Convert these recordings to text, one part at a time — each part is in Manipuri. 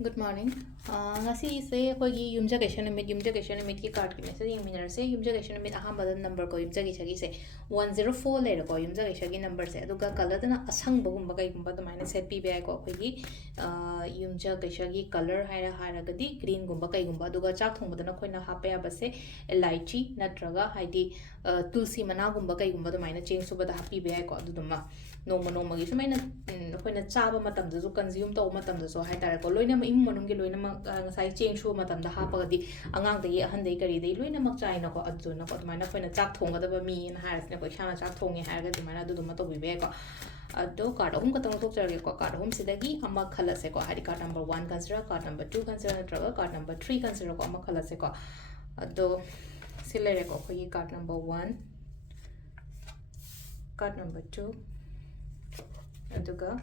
Good morning. Ngasi se khoi yumja limit ki card ki message ying minar se yumja limit aham badan number ko yumja se 104 le ko yumja gi number se aduga color dana asang bagum bagai gumba to minus set pi be ko khoi gi yumja gi color haira gadi green gumba kai gumba aduga chak thong badana khoi na hape ya base elaichi natraga haidi tulsi mana gumba kai gumba to minus change subada happy be ko aduduma no gi sumaina khoi na chaba matam da consume to matam da so hai tar ko loina ing monung gi loina ngasai cheng shu matam da hapa di angang da ahan dei kari dei loina mak chai na ko adu na ko maina khoi na chak thong ga da ba mi na har na ko khana chak thong gi har ga di maina du ma to bi be ko ado card hum ka tang tok char ge ko card hum sidagi ama khala se ko hari card number 1 consider card number 2 consider traga card number 3 consider ko ama khala se ko ado silere ko khoi card number 1 card number 2 aduga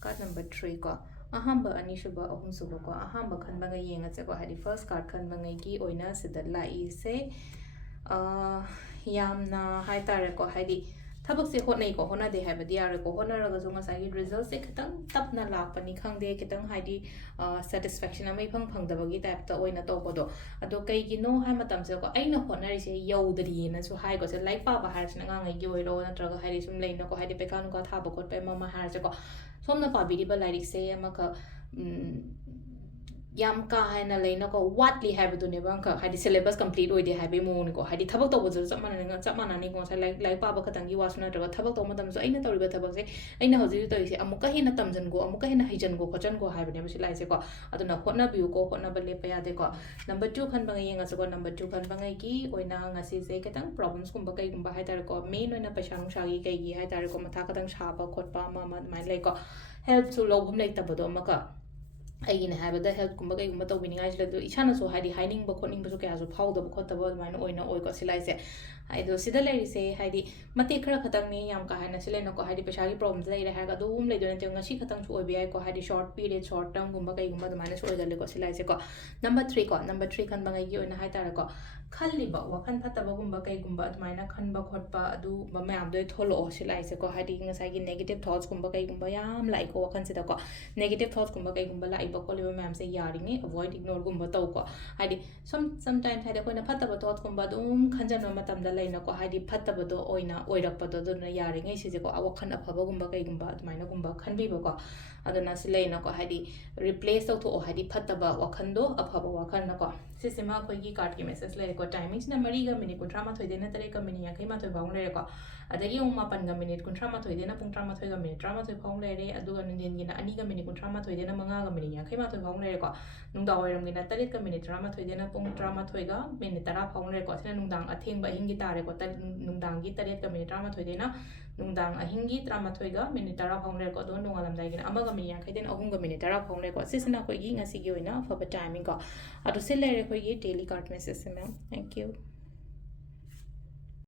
card number 3 ko ahamba ani shuba ahum suba ko ahamba khanba ga yenga che ko hadi first card khanba ngai gi oina sida lai se yamna hai tare ko hadi thabak se honai ko hona de haba dia re ko hona ra ga zonga sai result se khitang tapna lak pani khang de khitang hadi satisfaction amai phang da bagi type ta oina to ko do ado kai gi no hai matam se ko aina hona ri se yaudri na su hai ko se like pa ba har sna nga ngai gi oiro na tra ga hai sum leina ko hadi pekan ko tha ba ko pe mama har se ko somna pa biri ba like se amaka yam ka haina leina ko what li have to ne bang ka hadi syllabus complete oi de have mo ni ko hadi thabak to bozu chamana ni ko sa like pa ba khatang gi wasna tra thabak to matam so aina tori ba thabak se aina hoji to ise amuka hina tamjan go amuka hina hijan go khojan go have ne ba silai se ko aduna khotna biu ko khotna ba le pa ya de ko number 2 khan bang yenga so ko number 2 khan bang gi oina ngasi se katang problems kum ba kai kum ba hai tar ko main oina paisa nung sa gi kai gi hai tar ko matha katang sa ba khot pa ma mai lai ko help to lobum lai ta ba do maka ꯑꯩꯒꯤꯅ ꯍꯥꯏꯕꯗ ꯍꯦꯜꯞꯀꯨꯝꯕ ꯀꯩꯒꯨꯝꯕ ꯇꯧꯕꯤꯅꯤꯡꯉꯥꯏꯁꯤꯗ ꯑꯗꯨ ꯏꯁꯥꯅꯁꯨ ꯍꯥꯏꯗꯤ ꯍꯥꯏꯅꯤꯡꯕ ꯈꯣꯠꯅꯤꯡꯕꯁꯨ ꯀꯌꯥꯁꯨ ꯐꯥꯎꯗꯕ ꯈꯣꯠꯇꯕ ꯑꯗꯨꯃꯥꯏꯅ ꯑꯣꯏꯀꯣ ꯁꯤꯂꯥꯏꯁꯦ ꯑꯗꯣ ꯁꯤꯗ ꯂꯩꯔꯤꯁꯦ ꯍꯥꯏꯗꯤ ꯃꯇꯦꯛ ꯈꯔ ꯈꯛꯇꯪꯅꯤ ꯌꯥꯝ ꯀꯥ ꯍꯦꯟꯅ ꯁꯤ ꯂꯩꯅꯀꯣ ꯍꯥꯏꯗꯤ ꯄꯩꯁꯥꯒꯤ ꯄ꯭ꯔꯣꯕ꯭ꯂꯦꯝꯁ ꯂꯩꯔꯦ ꯍꯥꯏꯔꯒ ꯑꯗꯨꯝ ꯂꯩꯗꯣꯏ ꯅꯠꯇꯦ ꯉꯁꯤ ꯈꯛꯇꯪꯁꯨ ꯑꯣꯏꯕ ꯌꯥꯏꯀꯣ ꯍꯥꯏꯗꯤ ꯁꯣꯔꯠ ꯄꯤꯔꯤꯌꯗ ꯁꯣꯔꯠ ꯇꯔꯝꯒꯨꯝꯕ ꯀꯩꯒꯨꯝꯕ ꯑꯗꯨꯃꯥꯏꯅꯁꯨ ꯑꯣꯏꯒꯜꯂꯦꯀꯣ ꯁꯤꯂꯥꯏꯁꯦꯀꯣ ꯅꯝꯕꯔ 3 ꯀꯣ ꯅꯝꯕꯔ 3 ꯈꯟꯕꯉꯩꯒꯤ ꯑꯣꯏꯅ ꯍꯥꯏꯇꯥꯔꯦꯀꯣ ꯈꯜꯂꯤꯕ ꯋꯥꯈꯜ ꯐꯠꯇꯕꯒꯨꯝꯕ ꯀꯩꯒꯨꯝꯕ ꯑꯗꯨꯃꯥꯏꯅ ꯈꯟꯕ ꯈꯣꯠꯄ ꯑꯗꯨꯒꯨꯝꯕ ꯃꯌꯥꯝꯗꯣ ꯊꯣꯛꯂꯛꯑꯣ ꯁꯤꯂꯥꯏꯁꯦꯀꯣ ꯍꯥꯏꯗꯤ ꯉꯁꯥꯏꯒꯤ ꯅꯦꯒꯦꯇꯤቭ ꯊꯣꯠꯁꯀꯨꯝꯕ ꯀꯩꯒꯨꯝꯕ ꯌꯥꯝ ꯂꯥꯛꯏꯀꯣ ꯋꯥꯈꯜꯁꯤꯗꯀꯣ ꯅꯦꯒꯦꯇꯤቭ ꯊꯣꯠꯁꯀꯨꯝꯕ ꯀꯩꯒꯨꯝꯕ ꯂꯥꯛꯏꯕ ꯈꯣꯠꯂꯤꯕ ꯃꯌꯥꯝꯁꯦ ꯌꯥꯔꯤꯉꯩ ꯑꯦꯚꯣꯏꯗ ꯏꯒꯅꯣꯔꯒꯨꯝꯕ ꯇꯧꯀꯣ ꯍꯥꯏꯗꯤ sometimes ꯍꯥꯏꯗꯤ ꯑꯩꯈꯣꯏꯅ ꯐꯠꯇꯕ ꯊꯣꯠꯁꯀꯨꯝꯕ ꯑꯗꯨꯝ ꯈꯟꯖꯟꯕ ꯃꯇꯝꯗ ꯂꯩꯅꯀꯣ ꯍꯥꯏꯗꯤ ꯐꯠꯇꯕꯗꯣ ꯑꯣꯏꯅ ꯑꯣꯏꯔꯛꯄꯗꯣ ꯑꯗꯨꯅ ꯌꯥꯔꯤꯉꯩ ꯁꯤꯁꯦꯀꯣ ꯋꯥꯈꯜ ꯑꯐꯕꯒꯨꯝꯕ ꯀꯩꯒꯨꯝꯕ ꯑꯗꯨꯃꯥꯏꯅꯒꯨꯝꯕ ꯈꯟꯕꯤꯕꯀꯣ ꯑꯗꯨꯅ ꯁꯤ ꯂꯩꯅꯀꯣ ꯍꯥꯏꯗꯤ ꯔꯤꯄ꯭ꯂꯦꯁ ꯇꯧꯊꯣꯛꯑꯣ ꯍꯥꯏꯗꯤ ꯐꯠꯇꯕ ꯋꯥꯈꯜꯗꯣ ꯑꯐꯕ ꯋꯥꯈꯜꯅꯀꯣ ꯁꯤꯁꯤꯃ ꯑꯩꯈꯣꯏꯒꯤ ꯀꯥꯔꯠꯀꯤ ꯃꯦꯁꯦꯖ ꯂꯩꯔꯦꯀꯣ ꯇꯥꯏꯃꯤꯡꯁꯤꯅ 3ꯒ ꯃꯤꯅꯤꯠ 38ꯗꯩꯅ 3ꯒ ꯃꯤꯅꯤꯠ 58 ꯐꯥꯎ ꯂꯩꯔꯦꯀꯣ ꯑꯗꯒꯤ ꯑꯃꯨꯛ 8ꯒ ꯃꯤꯅꯤꯠ 38ꯗꯩꯅ ꯄꯨꯡ 11ꯒ ꯃꯤꯅꯤꯠ 13 ꯐꯥꯎ ꯂꯩꯔꯦ ꯑꯗꯨꯒ ꯅꯨꯡꯊꯤꯟꯒꯤꯅ 2ꯒ ꯃꯤꯅꯤꯠ 38ꯗꯩꯅ 5ꯒ ꯃꯤꯅꯤꯠ 51 ꯐꯥꯎ ꯂꯩꯔꯦꯀꯣ ꯅꯨꯡꯗꯥꯡꯋꯥꯏꯔꯝꯒꯤꯅ 3ꯒ ꯃꯤꯅꯤꯠ 13ꯗꯩꯅ ꯄꯨꯡ 11ꯒ ꯃꯤꯅꯤꯠ 10 ꯐꯥꯎ ꯂꯩꯔꯦꯀꯣ ꯁꯤꯅ ꯅꯨꯡꯗꯥꯡ ꯑꯊꯦꯡꯕ ꯑꯍꯤꯡꯒꯤ ꯇꯥꯔꯦꯀꯣ ꯅꯨꯡꯗꯥꯡꯒꯤ 3ꯒ ꯃꯤꯅꯤꯠ 38ꯗꯩꯅ ꯅꯨꯡꯗꯥꯡ ꯑꯍꯤꯡꯒꯤ 11ꯒ ꯃꯤꯅꯤꯠ 10 ꯐꯥꯎ ꯂꯩꯔꯦꯀꯣ ꯑꯗꯨꯒ ꯅꯣꯡꯉꯥꯜꯂꯝꯗꯥꯏꯒꯤꯅ 1ꯒ ꯃꯤꯅꯤꯠ 50ꯗꯩꯅ 3ꯒ ꯃꯤꯅꯤꯠ 10 ꯐꯥꯎ ꯂꯩꯔꯦꯀꯣ ꯁꯤꯁꯤꯅ ꯑꯩꯈꯣꯏꯒꯤ ꯉꯁꯤꯒꯤ ꯑꯣꯏꯅ ꯑꯐꯕ ꯇꯥꯏꯃꯤꯡ ꯀꯣ ꯑꯗꯣ ꯁꯤ ꯂꯩꯔꯦ ꯑꯩꯈꯣꯏꯒꯤ ꯗꯦꯂꯤ ꯀꯥꯔꯠ ꯃꯦꯁꯦꯖꯁꯦ ꯃꯦꯝ ꯊꯦꯡꯛ ꯌꯨ